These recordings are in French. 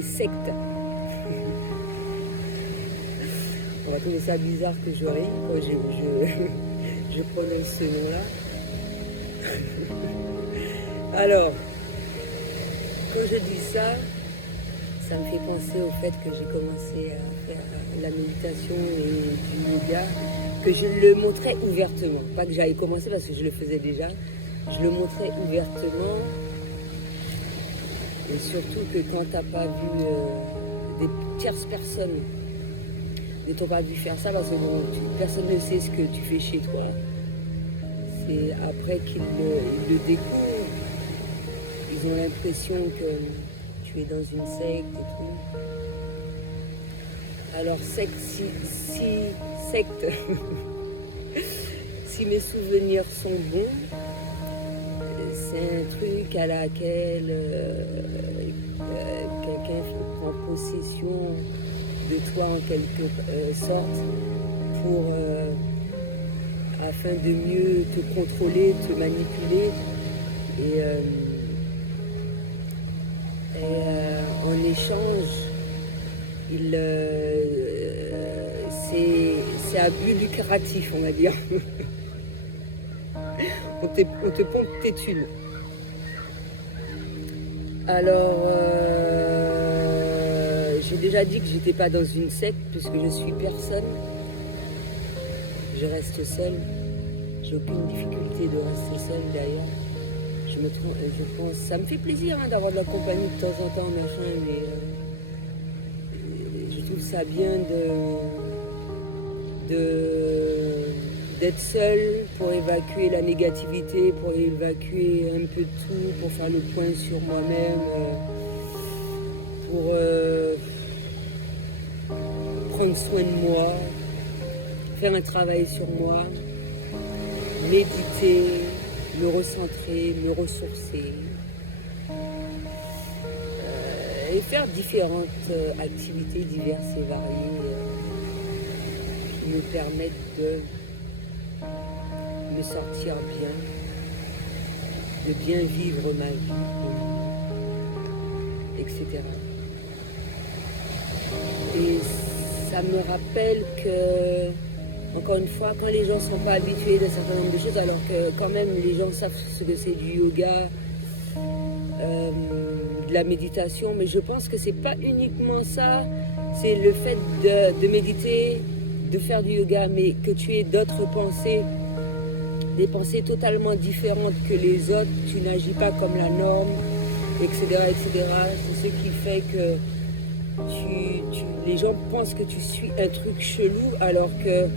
les sectes. On va trouver ça bizarre que je ris quand je prononce ce nom-là. Alors, quand je dis ça, ça me fait penser au fait que j'ai commencé à faire la méditation et du yoga, que je le montrais ouvertement. Pas que j'avais commencé parce que je le faisais déjà. Je le montrais ouvertement. Et surtout que quand tu n'as pas vu des tierces personnes ne t'ont pas vu faire ça, parce que bon, personne ne sait ce que tu fais chez toi. C'est après qu'ils le découvrent. Ils ont l'impression que tu es dans une secte et tout. Alors secte, secte, si mes souvenirs sont bons, c'est un truc à laquelle quelqu'un prend possession de toi en quelque sorte afin de mieux te contrôler, te manipuler et en échange, c'est à but lucratif, on va dire. on te pompe tes thunes. Alors, j'ai déjà dit que j'étais pas dans une secte puisque je suis personne. Je reste seule. J'ai aucune difficulté de rester seule d'ailleurs. Je pense, ça me fait plaisir d'avoir de la compagnie de temps en temps, machin, mais je trouve ça bien d'être seule pour évacuer la négativité, pour évacuer un peu de tout, pour faire le point sur moi-même, pour prendre soin de moi, faire un travail sur moi, méditer, me recentrer, me ressourcer et faire différentes activités diverses et variées qui me permettent de me sortir bien, de bien vivre ma vie, etc. Et ça me rappelle que, encore une fois, quand les gens ne sont pas habitués d'un certain nombre de choses, alors que quand même les gens savent ce que c'est du yoga, de la méditation, mais je pense que c'est pas uniquement ça, c'est le fait de méditer, de faire du yoga, mais que tu aies d'autres pensées, des pensées totalement différentes que les autres, tu n'agis pas comme la norme, etc., etc. C'est ce qui fait que les gens pensent que tu suis un truc chelou, alors que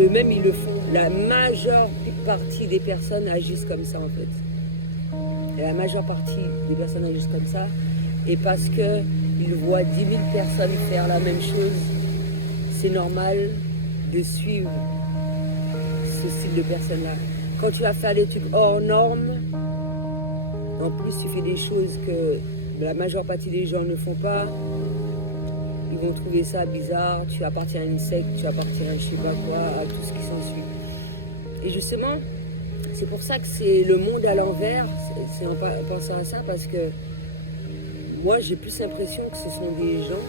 eux-mêmes ils le font. La majeure partie des personnes agissent comme ça en fait. Et la majeure partie des personnes agissent comme ça, et parce qu'ils voient 10 000 personnes faire la même chose, c'est normal de suivre ce style de personnes-là. Quand tu vas faire des trucs hors normes, en plus tu fais des choses que la majeure partie des gens ne font pas, ils vont trouver ça bizarre, tu appartiens à une secte, tu appartiens à je sais pas quoi, à tout ce qui s'ensuit. Et justement, c'est pour ça que c'est le monde à l'envers, c'est en pensant à ça, parce que moi j'ai plus l'impression que ce sont des gens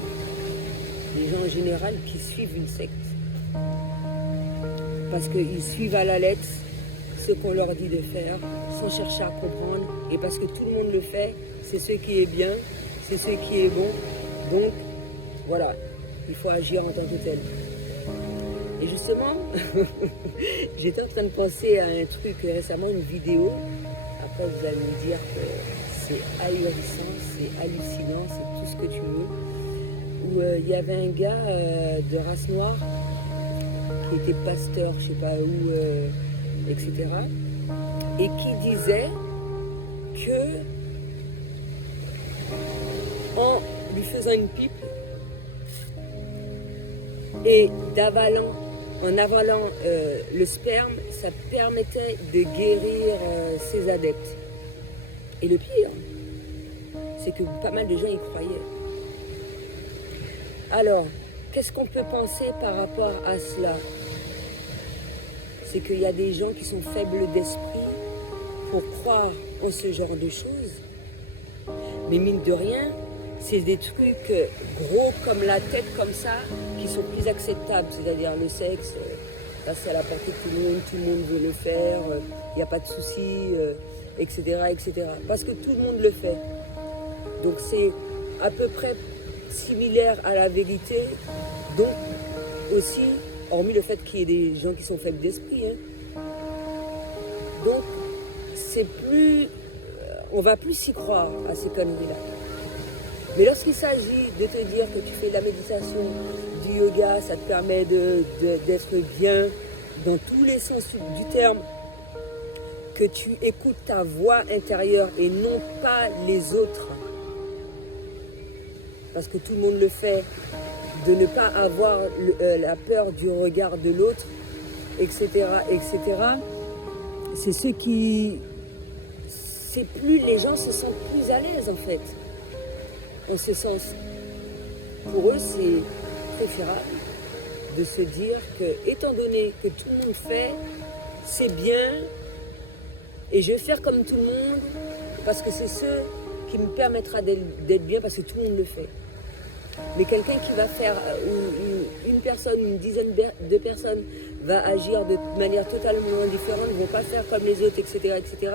en général qui suivent une secte. Parce qu'ils suivent à la lettre ce qu'on leur dit de faire, sans chercher à comprendre, et parce que tout le monde le fait, c'est ce qui est bien, c'est ce qui est bon, donc voilà, il faut agir en tant que tel. Et justement, j'étais en train de penser à un truc récemment, une vidéo. Après, vous allez me dire que c'est ahurissant, c'est hallucinant, c'est tout ce que tu veux. Où il y avait un gars de race noire qui était pasteur, je sais pas où, etc. Et qui disait que en lui faisant une pipe et en avalant le sperme, ça permettait de guérir ses adeptes. Et le pire, c'est que pas mal de gens y croyaient. Alors, qu'est-ce qu'on peut penser par rapport à cela? C'est qu'il y a des gens qui sont faibles d'esprit pour croire en ce genre de choses. Mais mine de rien, c'est des trucs gros comme la tête, comme ça, qui sont plus acceptables. C'est-à-dire le sexe, là c'est à la portée de tout le monde veut le faire, il n'y a pas de souci, etc., etc. Parce que tout le monde le fait. Donc c'est à peu près similaire à la vérité. Donc aussi, hormis le fait qu'il y ait des gens qui sont faibles d'esprit. Donc c'est plus... on va plus s'y croire à ces conneries-là. Mais lorsqu'il s'agit de te dire que tu fais de la méditation, du yoga, ça te permet d'être bien dans tous les sens du terme, que tu écoutes ta voix intérieure et non pas les autres, parce que tout le monde le fait, de ne pas avoir la peur du regard de l'autre, etc., etc., c'est ce qui... c'est plus... les gens se sentent plus à l'aise en fait. En ce sens, pour eux, c'est préférable de se dire que, étant donné que tout le monde fait, c'est bien, et je vais faire comme tout le monde, parce que c'est ce qui me permettra d'être bien, parce que tout le monde le fait. Mais quelqu'un qui va faire, ou une personne, une dizaine de personnes, va agir de manière totalement différente, ne vont pas faire comme les autres, etc., etc.,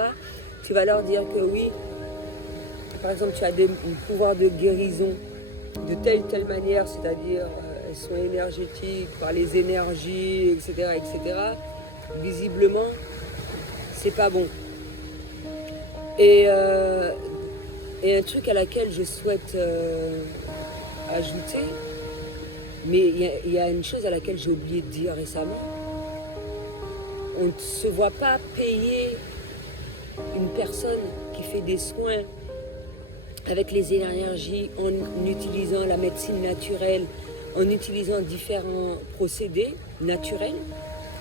tu vas leur dire que oui, par exemple, tu as des pouvoirs de guérison de telle manière, c'est-à-dire elles sont énergétiques par les énergies, etc., etc. Visiblement, c'est pas bon. Et un truc à laquelle je souhaite ajouter, mais il y a une chose à laquelle j'ai oublié de dire récemment. On ne se voit pas payer une personne qui fait des soins avec les énergies, en utilisant la médecine naturelle, en utilisant différents procédés naturels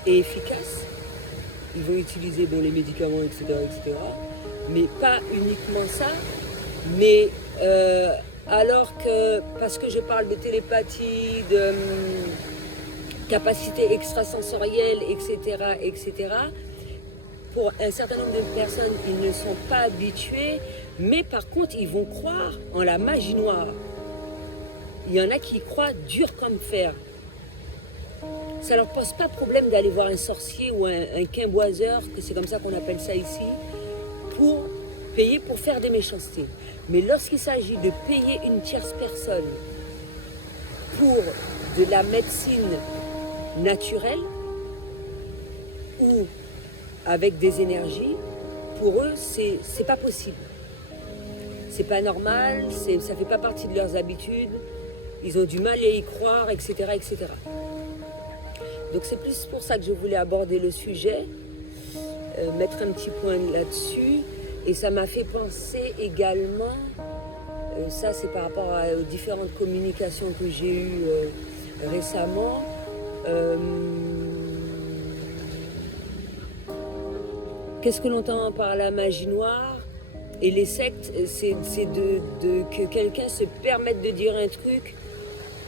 et efficaces. Ils vont utiliser les médicaments, etc., etc. Mais pas uniquement ça, mais alors que, parce que je parle de télépathie, de capacité extrasensorielle, etc., etc., pour un certain nombre de personnes, ils ne sont pas habitués, mais par contre, ils vont croire en la magie noire. Il y en a qui croient dur comme fer. Ça ne leur pose pas problème d'aller voir un sorcier ou un quimboiseur, que c'est comme ça qu'on appelle ça ici, pour payer pour faire des méchancetés. Mais lorsqu'il s'agit de payer une tierce personne pour de la médecine naturelle ou avec des énergies, pour eux, c'est pas possible. C'est pas normal, ça fait pas partie de leurs habitudes, ils ont du mal à y croire, etc., etc. Donc c'est plus pour ça que je voulais aborder le sujet, mettre un petit point là-dessus, et ça m'a fait penser également, ça c'est par rapport aux différentes communications que j'ai eues récemment, qu'est-ce que l'on entend par la magie noire et les sectes, c'est que quelqu'un se permette de dire un truc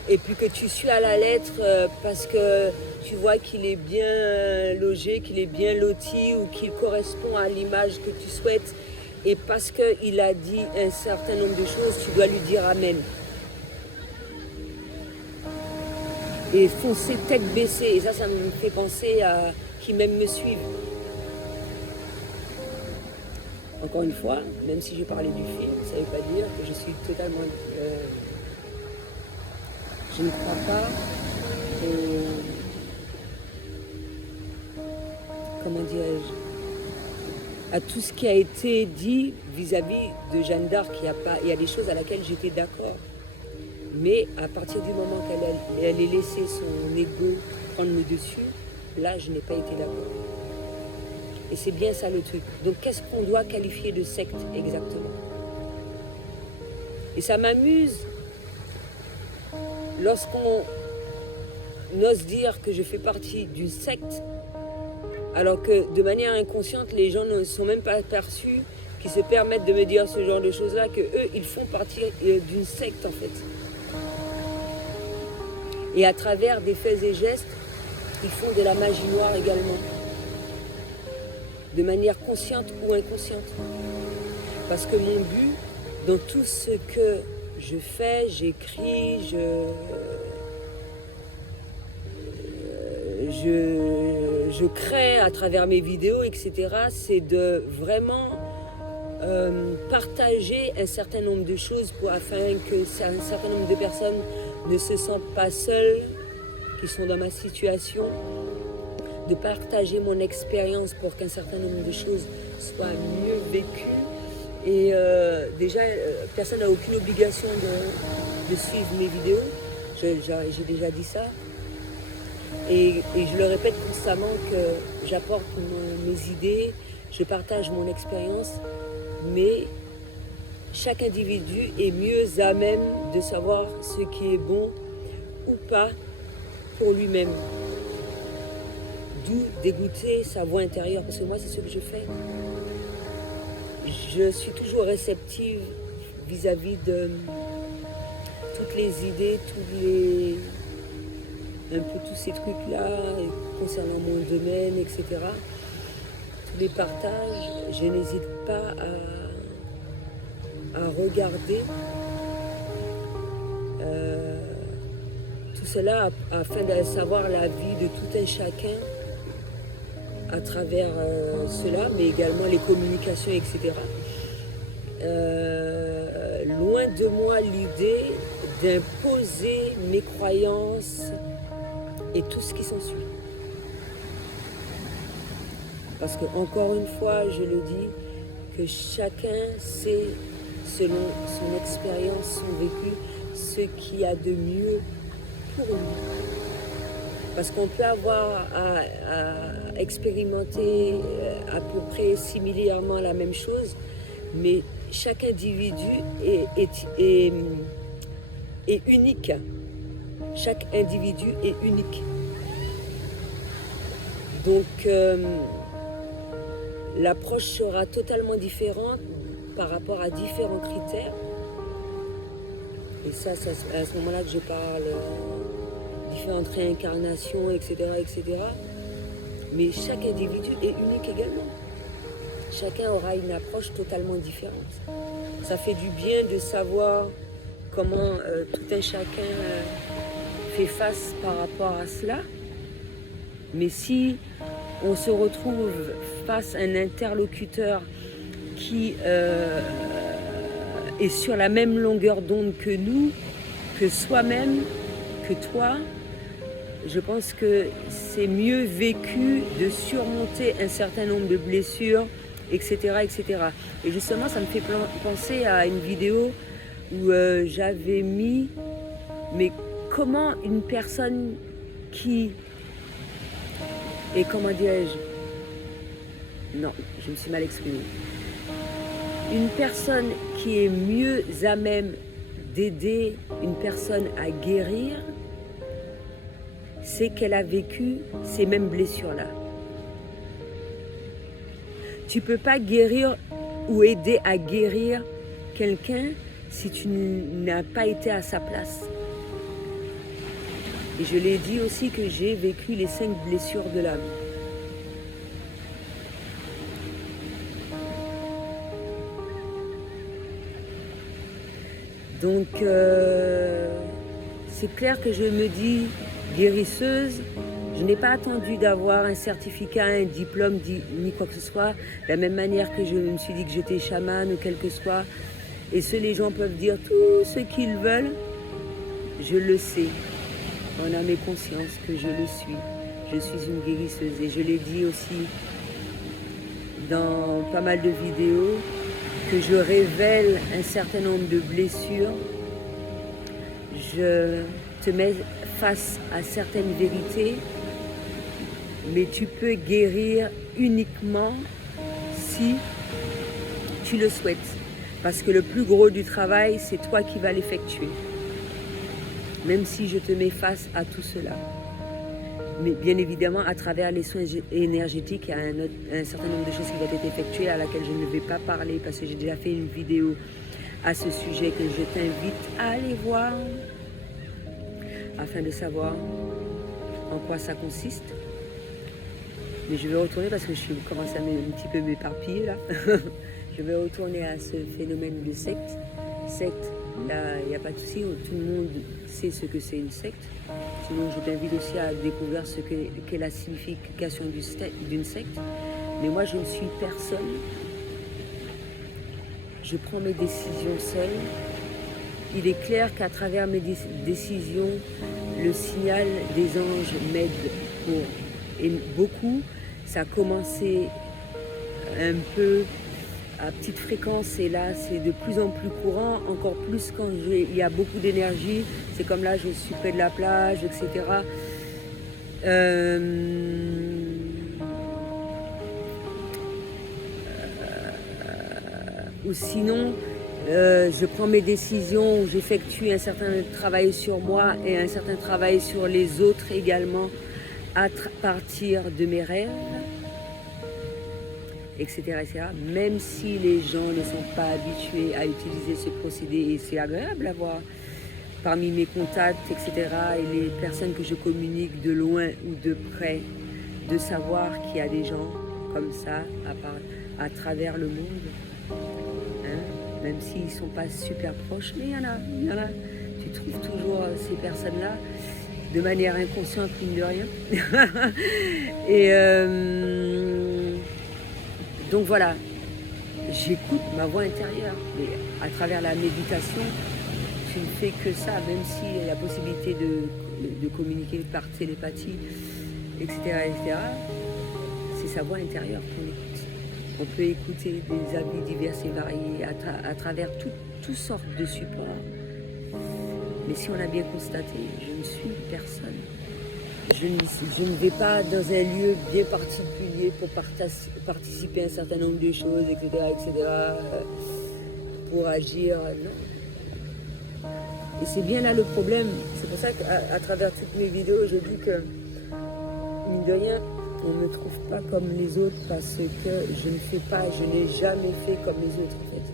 et puis que tu suis à la lettre parce que tu vois qu'il est bien logé, qu'il est bien loti ou qu'il correspond à l'image que tu souhaites, et parce qu'il a dit un certain nombre de choses, tu dois lui dire amen. Et foncer tête baissée, et ça me fait penser à qui même me suivent. Encore une fois, même si j'ai parlé du film, ça ne veut pas dire que je suis totalement... je ne crois pas comment dirais-je, à tout ce qui a été dit vis-à-vis de Jeanne d'Arc. Il y a des choses à laquelle j'étais d'accord. Mais à partir du moment qu'elle ait laissé son ego prendre le dessus, là, je n'ai pas été d'accord. Et c'est bien ça le truc. Donc qu'est-ce qu'on doit qualifier de secte exactement? Et ça m'amuse lorsqu'on ose dire que je fais partie d'une secte, alors que de manière inconsciente, les gens ne sont même pas aperçus, qui se permettent de me dire ce genre de choses-là, que eux, ils font partie d'une secte en fait. Et à travers des faits et gestes, ils font de la magie noire également. De manière consciente ou inconsciente. Parce que mon but, dans tout ce que je fais, j'écris, je crée à travers mes vidéos, etc. C'est de vraiment partager un certain nombre de choses afin que un certain nombre de personnes ne se sentent pas seules, qui sont dans ma situation, de partager mon expérience pour qu'un certain nombre de choses soient mieux vécues. Et déjà, personne n'a aucune obligation de suivre mes vidéos, j'ai déjà dit ça. Et je le répète constamment que j'apporte mes idées, je partage mon expérience, mais chaque individu est mieux à même de savoir ce qui est bon ou pas pour lui-même. D'où d'écouter sa voix intérieure, parce que moi c'est ce que je fais. Je suis toujours réceptive vis-à-vis de toutes les idées, un peu tous ces trucs-là concernant mon domaine, etc. Tous les partages, je n'hésite pas à regarder tout cela afin de savoir la vie de tout un chacun à travers cela, mais également les communications, etc. Loin de moi l'idée d'imposer mes croyances et tout ce qui s'ensuit. Parce que, encore une fois, je le dis, que chacun sait, selon son expérience, son vécu, ce qu'il y a de mieux pour lui. Parce qu'on peut avoir à expérimenter à peu près similairement la même chose, mais chaque individu est unique. Chaque individu est unique. Donc, l'approche sera totalement différente par rapport à différents critères. Et ça à ce moment-là que je parle différentes réincarnations, etc., etc. Mais chaque individu est unique également. Chacun aura une approche totalement différente. Ça fait du bien de savoir comment tout un chacun fait face par rapport à cela. Mais si on se retrouve face à un interlocuteur qui est sur la même longueur d'onde que nous, que soi-même, que toi, je pense que c'est mieux vécu de surmonter un certain nombre de blessures, etc., etc. Et justement, ça me fait penser à une vidéo où j'avais mis, mais comment une personne qui est, comment dirais-je, non, je me suis mal exprimée. Une personne qui est mieux à même d'aider une personne à guérir, c'est qu'elle a vécu ces mêmes blessures-là. Tu ne peux pas guérir ou aider à guérir quelqu'un si tu n'as pas été à sa place. Et je l'ai dit aussi que j'ai vécu les 5 blessures de l'âme. Donc, c'est clair que je me dis guérisseuse. Je n'ai pas attendu d'avoir un certificat, un diplôme, ni quoi que ce soit. De la même manière que je me suis dit que j'étais chamane ou quel que soit. Et les gens peuvent dire tout ce qu'ils veulent. Je le sais. On a mes consciences que je le suis. Je suis une guérisseuse. Et je l'ai dit aussi dans pas mal de vidéos, que je révèle un certain nombre de blessures. Je te mets face à certaines vérités, mais tu peux guérir uniquement si tu le souhaites. Parce que le plus gros du travail, c'est toi qui vas l'effectuer. Même si je te mets face à tout cela. Mais bien évidemment, à travers les soins énergétiques, il y a un certain nombre de choses qui vont être effectuées à laquelle je ne vais pas parler parce que j'ai déjà fait une vidéo à ce sujet que je t'invite à aller voir afin de savoir en quoi ça consiste. Mais je vais retourner parce que je commence à un petit peu m'éparpiller là. Je vais retourner à ce phénomène de secte il n'y a pas de souci, tout le monde sait ce que c'est une secte. Sinon, je t'invite aussi à découvrir ce qu'est la signification d'une secte. Mais moi, je ne suis personne. Je prends mes décisions seule. Il est clair qu'à travers mes décisions, le signal des anges m'aide et beaucoup. Ça a commencé un peu à petite fréquence et là c'est de plus en plus courant, encore plus quand il y a beaucoup d'énergie. C'est comme là, je suis près de la plage, etc. Ou sinon, je prends mes décisions, j'effectue un certain travail sur moi et un certain travail sur les autres également à partir de mes rêves, etc., etc. Même si les gens ne sont pas habitués à utiliser ce procédé, et c'est agréable à voir parmi mes contacts, etc., et les personnes que je communique de loin ou de près, de savoir qu'il y a des gens comme ça à travers le monde. Même s'ils ne sont pas super proches, mais il y en a. Tu trouves toujours ces personnes-là de manière inconsciente, mine de rien. Et donc voilà, j'écoute ma voix intérieure. Mais à travers la méditation, tu ne fais que ça, même s'il y a la possibilité de communiquer par télépathie, etc., etc. C'est sa voix intérieure qu'on écoute. On peut écouter des avis divers et variés à travers toutes sortes de supports. Mais si on a bien constaté, je ne suis personne. Je ne vais pas dans un lieu bien particulier pour participer à un certain nombre de choses, etc., pour agir, non. Et c'est bien là le problème. C'est pour ça qu'à travers toutes mes vidéos, je dis que, mine de rien, on ne me trouve pas comme les autres parce que je n'ai jamais fait comme les autres en fait.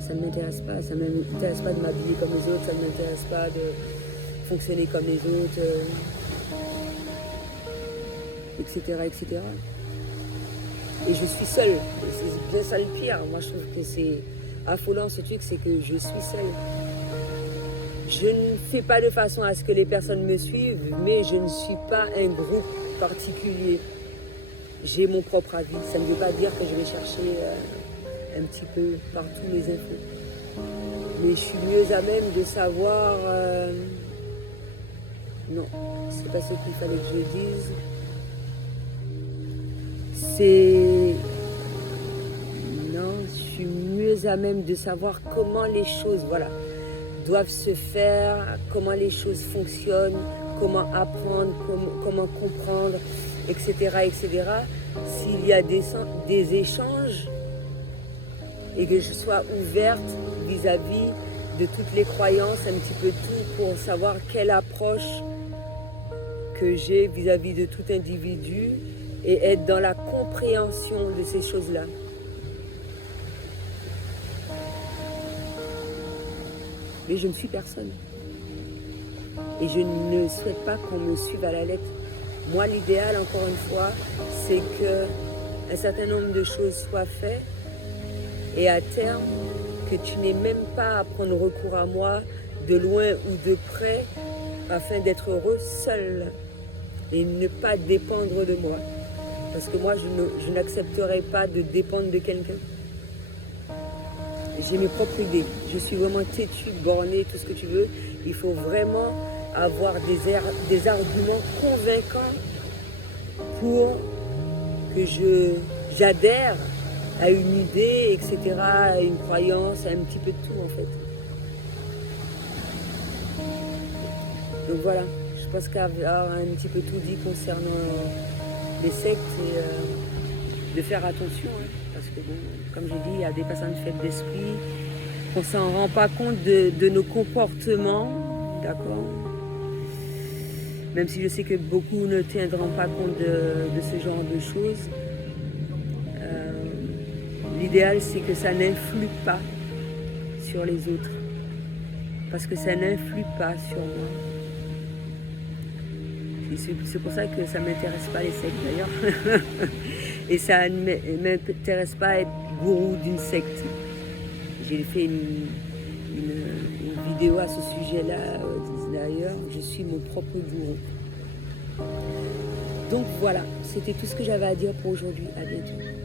Ça ne m'intéresse pas, ça ne m'intéresse pas de m'habiller comme les autres, ça ne m'intéresse pas de fonctionner comme les autres, etc., etc. Et je suis seule, c'est bien ça le pire. Moi je trouve que c'est affolant ce truc, c'est que je suis seule. Je ne fais pas de façon à ce que les personnes me suivent, mais je ne suis pas un groupe particulier. J'ai mon propre avis. Ça ne veut pas dire que je vais chercher un petit peu partout les infos. Mais je suis mieux à même de savoir... non, c'est pas ce qu'il fallait que je dise. C'est... Non, je suis mieux à même de savoir comment les choses, voilà, doivent se faire, comment les choses fonctionnent, comment apprendre, comment comprendre, etc., etc. S'il y a des échanges et que je sois ouverte vis-à-vis de toutes les croyances, un petit peu tout, pour savoir quelle approche que j'ai vis-à-vis de tout individu et être dans la compréhension de ces choses-là. Mais je ne suis personne. Et je ne souhaite pas qu'on me suive à la lettre. Moi, l'idéal, encore une fois, c'est qu'un certain nombre de choses soient faites et à terme, que tu n'aies même pas à prendre recours à moi de loin ou de près afin d'être heureux seul et ne pas dépendre de moi. Parce que moi, je n'accepterai pas de dépendre de quelqu'un. J'ai mes propres idées. Je suis vraiment têtue, bornée, tout ce que tu veux. Il faut vraiment avoir des arguments convaincants pour que j'adhère à une idée, etc., à une croyance, à un petit peu de tout en fait. Donc voilà, je pense qu'avoir un petit peu tout dit concernant les sectes et de faire attention, hein, parce que bon, comme j'ai dit, il y a des personnes faibles d'esprit, on ne s'en rend pas compte de nos comportements, d'accord ? Même si je sais que beaucoup ne tiendront pas compte de ce genre de choses. L'idéal, c'est que ça n'influe pas sur les autres. Parce que ça n'influe pas sur moi. C'est pour ça que ça ne m'intéresse pas les sectes d'ailleurs. Et ça ne m'intéresse pas à être gourou d'une secte. J'ai fait une vidéo à ce sujet-là. D'ailleurs, je suis mon propre gourou. Donc voilà, c'était tout ce que j'avais à dire pour aujourd'hui. À bientôt.